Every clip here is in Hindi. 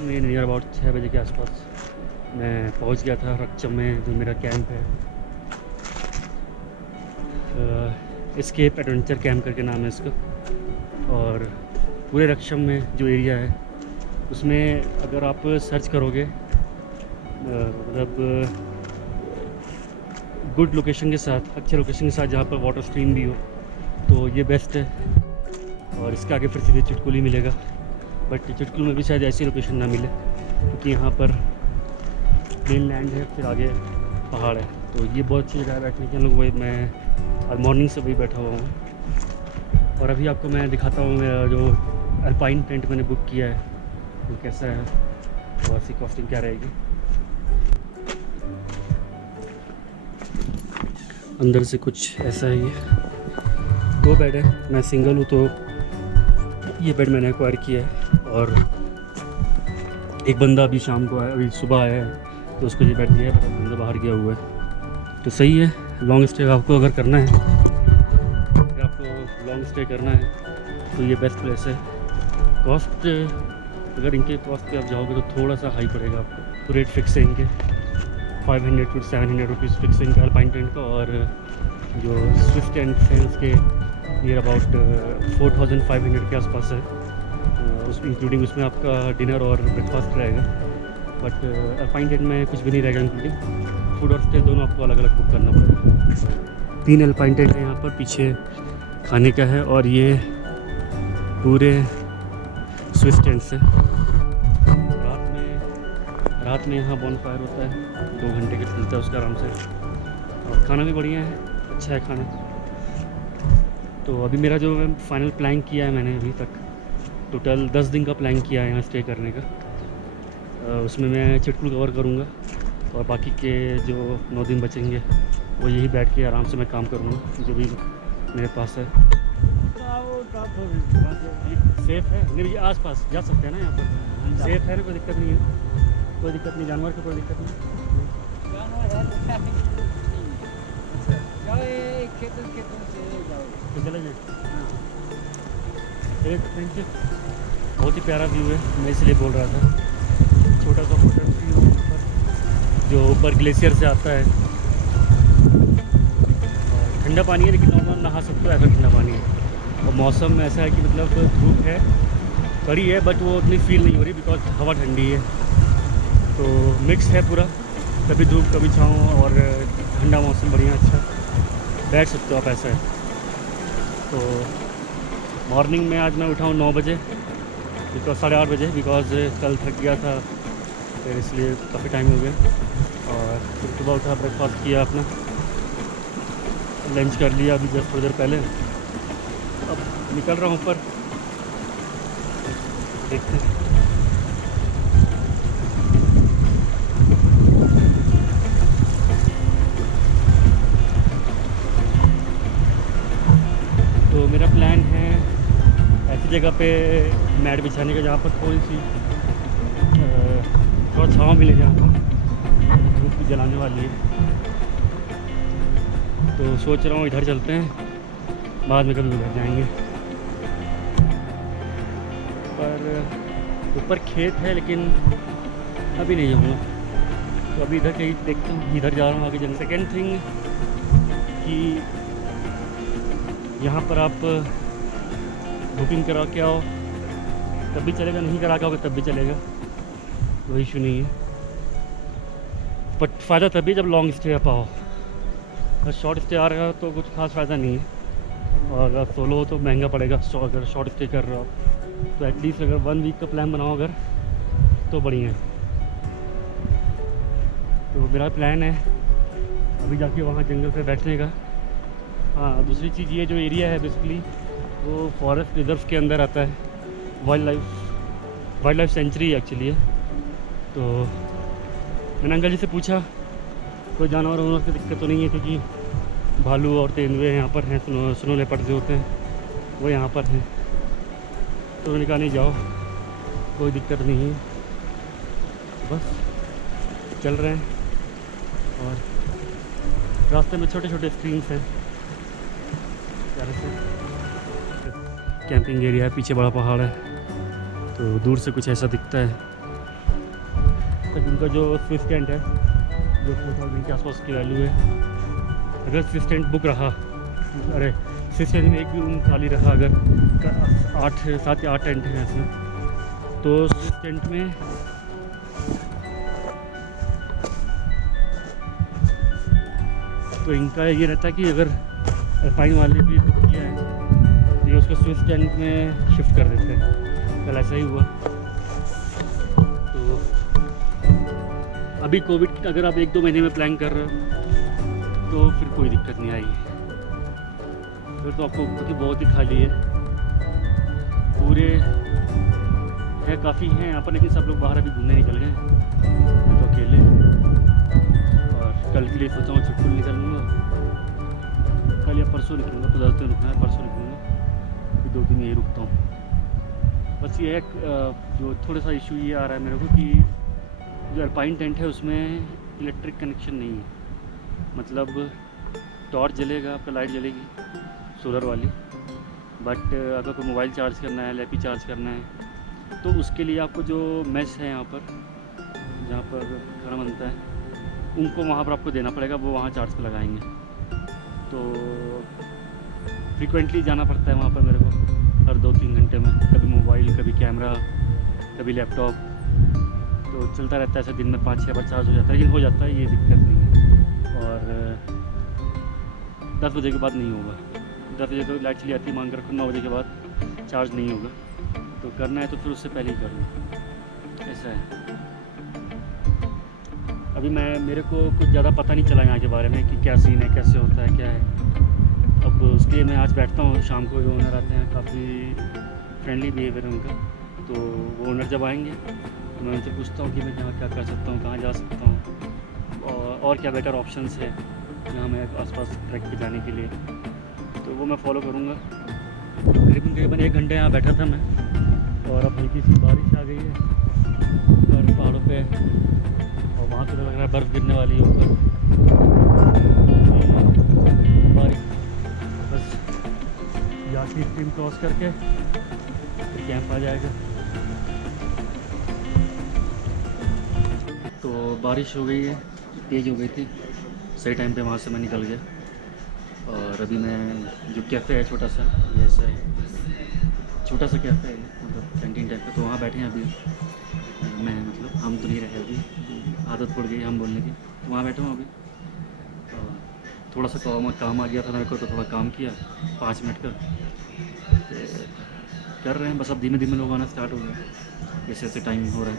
में नियर अबाउट 6 बजे के आसपास मैं पहुंच गया था रक्चम में, जो मेरा कैंप है। एस्केप एडवेंचर कैंप करके नाम है इसका। और पूरे रक्चम में जो एरिया है उसमें अगर आप सर्च करोगे मतलब गुड लोकेशन के साथ, अच्छे लोकेशन के साथ जहाँ पर वाटर स्ट्रीम भी हो, तो ये बेस्ट है। और इसके आगे फिर सीधे चिटकुली मिलेगा, बट चिटकुल में भी शायद ऐसी लोकेशन ना मिले क्योंकि यहाँ पर प्लेन लैंड है, फिर आगे पहाड़ है। तो ये बहुत अच्छी जगह है बैठने की। हम लोग वही, मैं आज मॉर्निंग से वही बैठा हुआ हूँ। और अभी आपको मैं दिखाता हूँ मेरा जो अल्पाइन टेंट मैंने बुक किया है वो कैसा है और इसकी कॉस्टिंग क्या रहेगी। अंदर से कुछ ऐसा है। ये 2 बेड है, मैं सिंगल हूँ तो ये बेड मैंने एक्वायर किया है। और एक बंदा अभी शाम को आया, अभी सुबह आया है तो उसको ये बेड दिया है, पर बंदा बाहर गया हुआ है। तो सही है। लॉन्ग स्टे आपको अगर करना है, अगर आपको लॉन्ग स्टे करना है तो ये बेस्ट प्लेस है। कॉस्ट, अगर इनके कॉस्ट पे आप जाओगे तो थोड़ा सा हाई पड़ेगा आपको। तो रेट फिक्स है इनके 500 to 700 रुपीज़ फिक्स है इनका अल्पाइन टेंट का। और जो स्विफ्ट एंड है उसके नियर अबाउट 4500 के आसपास है, उस इंक्लूडिंग उसमें आपका डिनर और ब्रेकफास्ट रहेगा। बट अल्पाइन टेंट में कुछ भी नहीं रहेगा इंक्लूडिंग फूड और स्टे, दोनों आपको अलग अलग बुक करना पड़ेगा। 3 अल्पाइन टेंट है यहाँ पर, पीछे खाने का है और ये पूरे स्विस टेंट्स हैं। रात में यहाँ बॉनफायर होता है, 2 घंटे के चलता है उसका आराम से। और खाना भी बढ़िया है, अच्छा है खाना। तो अभी मेरा जो फाइनल प्लान किया है मैंने अभी तक, टोटल 10 दिन का प्लान किया है यहाँ स्टे करने का। उसमें मैं चिटकुल कवर करूँगा और बाकी के जो 9 दिन बचेंगे वो यही बैठ के आराम से मैं काम करूँगा जो भी मेरे पास है। सेफ़ है, नहीं आस पास जा सकते हैं ना, यहाँ पर सेफ़ है ना, कोई दिक्कत नहीं है, कोई दिक्कत नहीं, जानवर की कोई दिक्कत नहीं। तो चले जाए। एक फ्रेंड बहुत ही प्यारा व्यू है, मैं इसलिए बोल रहा था। छोटा सा होटल व्यू है यहाँ पर जो ऊपर ग्लेशियर से आता है। और ठंडा पानी है, लेकिन नॉर्मल नहा सकते हो, ऐसा ठंडा पानी है। और मौसम ऐसा है कि मतलब धूप है, कड़ी है, बट वो उतनी फील नहीं हो रही बिकॉज हवा ठंडी है। तो मिक्स है पूरा, कभी धूप कभी छाँव और ठंडा मौसम बढ़िया अच्छा, बैठ सकते हो आप, ऐसा है। तो मॉर्निंग में आज मैं उठा हूँ 9 बजे, बिकॉज 8:30 बजे, बिकॉज कल थक गया था, फिर इसलिए काफ़ी टाइम हो गया। और फिर सुबह उठा, ब्रेकफास्ट किया, अपना लंच कर लिया अभी जस्ट थोड़ी देर पहले। अब निकल रहा हूँ ऊपर, देखते हैं। तो मेरा प्लान है ऐसी जगह पे मैट बिछाने का जहाँ पर थोड़ी सी थोड़ा छाँव मिले, जहाँ पर धूप भी जलाने वाली है। तो सोच रहा हूँ इधर चलते हैं, बाद में कभी उधर जाएंगे। पर ऊपर खेत है, लेकिन अभी नहीं जाऊँगा, तो अभी इधर कहीं देखता हूँ, इधर जा रहा हूँ आगे। जन सेकेंड थिंग कि यहाँ पर आप बुकिंग करा के आओ तब भी चलेगा, नहीं करा के आओगे तब भी चलेगा, कोई इशू नहीं है। बट फ़ायदा तभी जब लॉन्ग स्टे आप आओ। अगर शॉर्ट स्टे आ रहा है तो कुछ खास फ़ायदा नहीं है, और अगर सोलो हो तो महंगा पड़ेगा। अगर शॉर्ट स्टे कर रहे हो तो एटलीस्ट अगर 1 वीक का प्लान बनाओ अगर, तो बढ़िया है। तो मेरा प्लान है अभी जाके वहाँ जंगल पे बैठने का। हाँ, दूसरी चीज़ ये जो एरिया है बेसिकली वो फॉरेस्ट रिजर्व के अंदर आता है, वाइल्ड लाइफ सेंचुरी एक्चुअली है। तो मैंने अंकल जी से पूछा कोई जानवर वानवर की दिक्कत तो नहीं है, क्योंकि भालू और तेंदुए यहाँ पर हैं, स्नो लेपर्ड जो होते हैं वो यहाँ पर हैं। तो मैंने कहा नहीं जाओ, कोई दिक्कत नहीं है, बस चल रहे हैं। और रास्ते में छोटे छोटे स्ट्रीम्स हैं, प्यारे से। कैंपिंग एरिया है, पीछे बड़ा पहाड़ है, तो दूर से कुछ ऐसा दिखता है। तक उनका जो स्विस टेंट है, जो 4000 के आसपास की वैल्यू है, अगर स्विस टेंट बुक रहा, अरे स्विस टेंट में एक भी रूम खाली रहा, अगर 7 या 8 टेंट हैं इसमें, तो स्विस टेंट में तो इनका ये रहता है कि अगर एल्पाइन वाले भी बुक किया है तो ये उसको स्विस टेंट में शिफ्ट कर देते हैं। कल ऐसा ही हुआ। तो अभी कोविड अगर आप 1-2 महीने में प्लान कर रहे हो तो फिर कोई दिक्कत नहीं आएगी, फिर तो आपको क्योंकि बहुत ही खाली है, पूरे है काफ़ी हैं यहाँ पर, लेकिन सब लोग बाहर अभी घूमने निकल गए, मैं तो अकेले। और कल के लिए सोचा हूँ छुट्टी निकल लूँगा, कल या परसों निकलूँगा, तो ज़्यादातर रुकना है, परसों निकलूँगा, फिर 2 दिन यही रुकता हूँ। बस ये है जो थोड़ा सा इशू ये आ रहा है मेरे को कि जो अल्पाइन टेंट है उसमें इलेक्ट्रिक कनेक्शन नहीं है, मतलब टॉर्च जलेगा, आपका लाइट जलेगी सोलर वाली, बट अगर कोई मोबाइल चार्ज करना है, लैपी चार्ज करना है, तो उसके लिए आपको जो मेस है यहाँ पर जहाँ पर खाना बनता है, उनको वहाँ पर आपको देना पड़ेगा, वो वहाँ चार्ज पर लगाएंगे। तो फ्रीक्वेंटली जाना पड़ता है वहाँ पर मेरे को, हर 2-3 घंटे में, कभी मोबाइल, कभी कैमरा, कभी लैपटॉप, तो चलता रहता है ऐसे। दिन में 5-6 बार चार्ज हो जाता है, लेकिन हो जाता है, ये दिक्कत नहीं है। और 10 बजे के बाद नहीं होगा, 10 बजे तो लाइट चली जाती है, मान कर रखो 9 बजे के बाद चार्ज नहीं होगा, तो करना है तो फिर उससे पहले ही कर लो, ऐसा है। अभी मेरे को कुछ ज़्यादा पता नहीं चला यहाँ के बारे में कि क्या सीन है, कैसे होता है, क्या है। अब उसके मैं आज बैठता हूँ, शाम को जो ओनर आते हैं, काफ़ी फ्रेंडली बिहेवियर है उनका, तो वो ओनर जब आएंगे तो मैं उनसे पूछता हूँ कि मैं यहाँ क्या कर सकता हूँ, कहाँ जा सकता हूँ, और क्या बेटर ऑप्शंस है यहाँ मैं आसपास ट्रैक पे जाने के लिए, तो वो मैं फॉलो करूँगा। करीबन 1 घंटे यहाँ बैठा था मैं, और अब हल्की सी बारिश आ गई है ऊपर पहाड़ों पे, और वहाँ तो लग रहा है बर्फ़ गिरने वाली है ऊपर। बारिश बस यासी स्ट्रीम क्रॉस करके फिर कैंप आ जाएगा। तो बारिश हो गई है, तेज़ हो गई थी, सही टाइम पे वहाँ से मैं निकल गया। और अभी मैं जो कैफ़े है छोटा सा, ये ऐसा है, छोटा सा कैफ़े है, मतलब कैंटीन टाइप का, तो वहाँ बैठे हैं अभी। मैं मतलब हम तो नहीं रहे अभी, आदत पड़ गई हम बोलने की, तो वहाँ बैठा हूँ अभी। थोड़ा सा काम आ गया था मेरे को, तो थोड़ा काम किया 5 मिनट का, तो कर रहे हैं बस। अब धीमे धीमे लोग आना स्टार्ट हो गए, जैसे जैसे टाइम हो रहा है,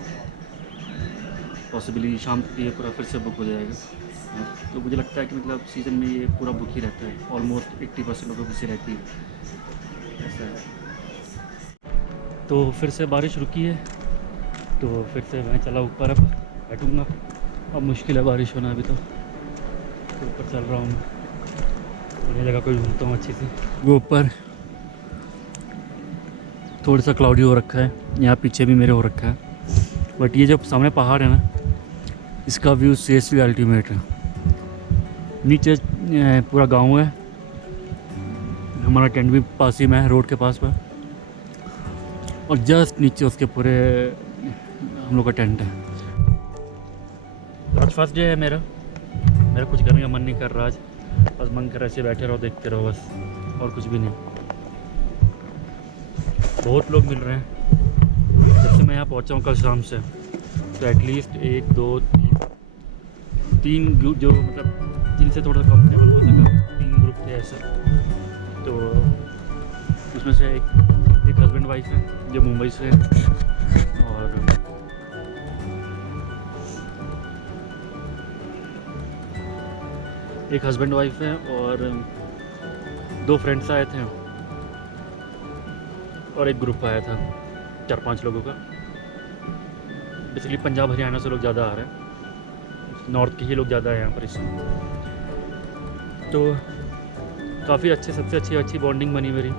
पॉसिबली शाम तक ये पूरा फिर से बुक हो जाएगा। तो मुझे लगता है कि मतलब सीज़न में ये पूरा बुक ही रहता है, ऑलमोस्ट 80% लोगों की से रहती है, ऐसा है। तो फिर से बारिश रुकी है, तो फिर से मैं चला ऊपर, अब बैठूँगा। अब मुश्किल है बारिश होना अभी, तो ऊपर चल रहा हूँ मैं, बढ़िया जगह कोई ढूंढता हूँ अच्छी सी। वो ऊपर थोड़ा सा क्लाउडी हो रखा है, यहाँ पीछे भी मेरे हो रखा है, बट ये जो सामने पहाड़ है ना, इसका व्यू सीरियसली अल्टीमेट है। नीचे पूरा गांव है, हमारा टेंट भी पास ही में है, रोड के पास पर, और जस्ट नीचे उसके पूरे हम लोग का टेंट है। आज फर्स्ट डे है मेरा कुछ करने का मन नहीं कर रहा आज, बस मन कर रहा है ऐसे बैठे रहो, देखते रहो बस, और कुछ भी नहीं। बहुत लोग मिल रहे हैं जब से मैं यहाँ पहुँचा हूँ कल शाम से, तो एटलीस्ट 1 2 3 ग्रुप, जो मतलब जिनसे थोड़ा कंफर्टेबल हो सका, 3 ग्रुप थे ऐसे। तो उसमें से एक हस्बैंड वाइफ है जो मुंबई से है, और एक हस्बैंड वाइफ है, और 2 फ्रेंड्स आए थे, और एक ग्रुप आया था 4-5 लोगों का। बेसिकली पंजाब हरियाणा से लोग ज़्यादा आ रहे हैं, नॉर्थ के ही लोग ज़्यादा है यहाँ पर इसमें। तो काफ़ी सबसे अच्छी बॉन्डिंग बनी मेरी,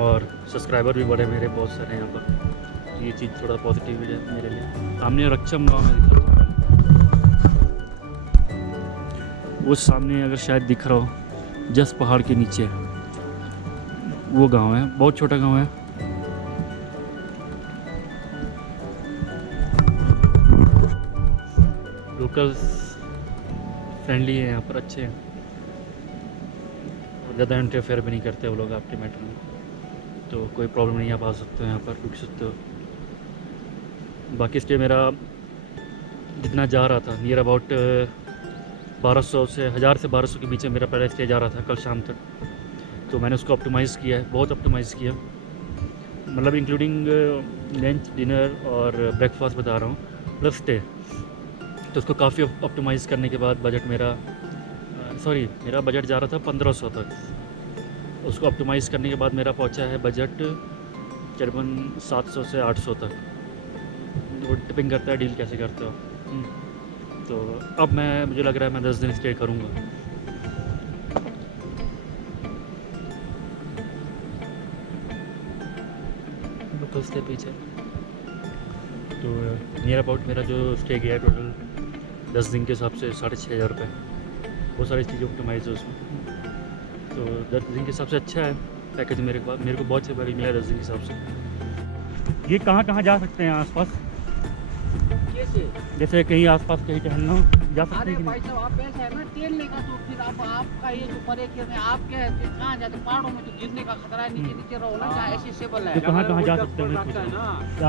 और सब्सक्राइबर भी बढ़े मेरे बहुत सारे यहाँ पर। ये चीज़ थोड़ा पॉजिटिव है मेरे लिए। सामने रक्षम गाँव में दिखा था, वो सामने अगर शायद दिख रहा हो, जस्ट पहाड़ के नीचे वो गांव है, बहुत छोटा गांव है। लोकल्स फ्रेंडली हैं यहाँ पर, अच्छे हैं, और ज़्यादा इंटरफेयर भी नहीं करते वो लोग आपके मैटर में, तो कोई प्रॉब्लम नहीं, आप आ सकते हो यहाँ पर, रुक सकते हो। बाकी स्टे मेरा जितना जा रहा था नियर अबाउट 1200 से 1000 से 1200 के बीच में मेरा पहला स्टे जा रहा था कल शाम तक। तो मैंने उसको ऑप्टिमाइज़ किया है, बहुत ऑप्टिमाइज़ किया, मतलब इंक्लूडिंग लंच डिनर और ब्रेकफास्ट बता रहा हूँ, प्लस स्टे। तो उसको काफ़ी ऑप्टिमाइज़ करने के बाद बजट मेरा बजट जा रहा था 1500 तक। उसको ऑप्टिमाइज़ करने के बाद मेरा पहुंचा है बजट करीबन 700 से 800 तक। वो डिपेंड करता है डील कैसे करते हो। तो अब मुझे लग रहा है मैं 10 दिन स्टे करूँगा। लोकल स्टे पीछे तो नियर अबाउट मेरा जो स्टे गया टोटल 10 दिन के हिसाब से 6500 रुपये। बहुत सारी चीज़ें ऑप्टिमाइज़ है उसमें, तो 10 दिन के हिसाब से अच्छा है पैकेज। मेरे को बहुत अच्छा पैकेज मिला है 10 दिन के हिसाब से। ये कहाँ जा सकते हैं आसपास? जैसे कहीं आसपास कहीं टहलना जा सकते हैं? भाई साहब, आप ऐसा है ना टेलने का, तो फिर आपका ये जो परे के में आप क्या है, कहाँ जाते पहाड़ों में तो गिरने का खतरा है, नीचे रहो ना, जहाँ ऐसी सेबल है। तो कहाँ जा सकते हैं?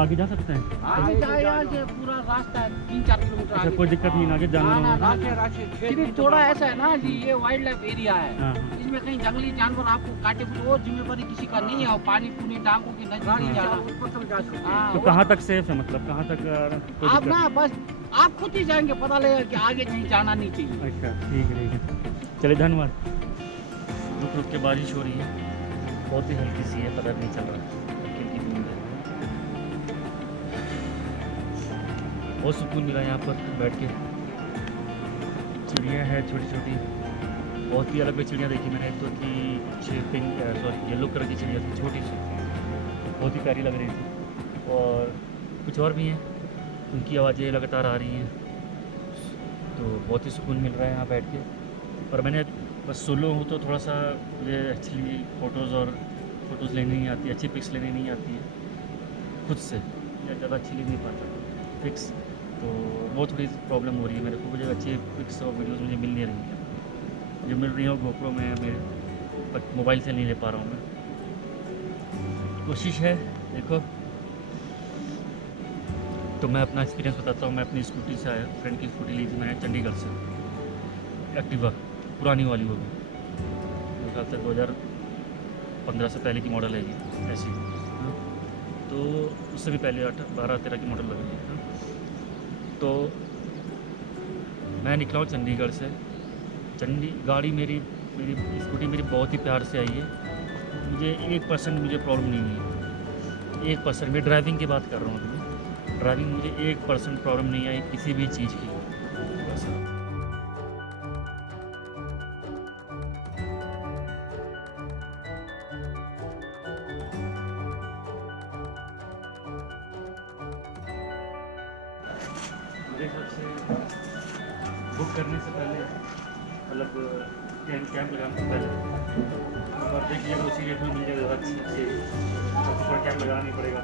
आगे जा सकते हैं? आगे यहाँ से पूरा रास्ता है 3-4 किलोमीटर अच्छा, आगे। कोई दिक्कत नहीं आगे जाना? सिर्फ थोड़ा ऐसा है ना जी, ये वाइल्ड लाइफ एरिया है, हाँ। इसमें कहीं जंगली जानवर आपको काटे तो वो जिम्मेदारी किसी का नहीं है, और पानी पूनी टांगों के नजदीक नहीं जाना। तो कहाँ तक सेफ है, मतलब कहाँ तक कोई आप दिक्कत? ना बस आप खुद ही जाएंगे, पता लगेगा कि आगे कहीं जाना नहीं चाहिए। अच्छा, ठीक है। चलिए, धन्यवाद। रुक के बारिश हो रही है, बहुत ही हल्की सी है, पता नहीं चल रहा, हल्की बूंद है। बहुत सुकून मिला यहाँ पर बैठ के। चिड़ियाँ हैं छोटी छोटी, बहुत ही अलग अलग चिड़ियाँ देखी मैंने। एक तो थी कुछ येलो कलर की चिड़िया थी, छोटी सी, बहुत ही प्यारी लग रही थी। और कुछ और भी हैं, उनकी आवाज़ें लगातार आ रही हैं, तो बहुत ही सुकून मिल रहा है यहाँ बैठ के। और मैंने बस सोलो हूँ तो थोड़ा सा मुझे एक्चुअली फ़ोटोज़ लेनी नहीं आती, अच्छी पिक्स लेनी नहीं आती है खुद से, या ज़्यादा अच्छी ले नहीं पाता पिक्स, तो वो थोड़ी प्रॉब्लम हो रही है मेरे को। मुझे अच्छी पिक्स और वीडियोज़ मुझे मिल नहीं रही हैं, जो मिल रही हो गोप्रो में मेरे मोबाइल से नहीं ले पा रहा हूँ मैं। कोशिश है, देखो। तो मैं अपना एक्सपीरियंस बताता हूँ। मैं अपनी स्कूटी से आया, फ्रेंड की स्कूटी ली थी मैंने चंडीगढ़ से, एक्टिवा, पुरानी वाली, वो भी मेरे ख्याल से 2015 से पहले की मॉडल है ये, ऐसी। तो उससे भी पहले 12-13 की मॉडल लग रही है। तो मैं निकला हूँ चंडीगढ़ से। गाड़ी मेरी स्कूटी मेरी बहुत ही प्यार से आई है, मुझे 1% मुझे प्रॉब्लम नहीं है, 1%। मैं ड्राइविंग की बात कर रहा हूँ अभी, ड्राइविंग मुझे 1% प्रॉब्लम नहीं आई किसी भी चीज़ की। मेरे हिसाब से बुक करने से पहले, मतलब कैंप लगाने से पहले और देखिए उसी रेट में मिल जाएगा अच्छी थोड़ा कैंप लगाना नहीं पड़ेगा।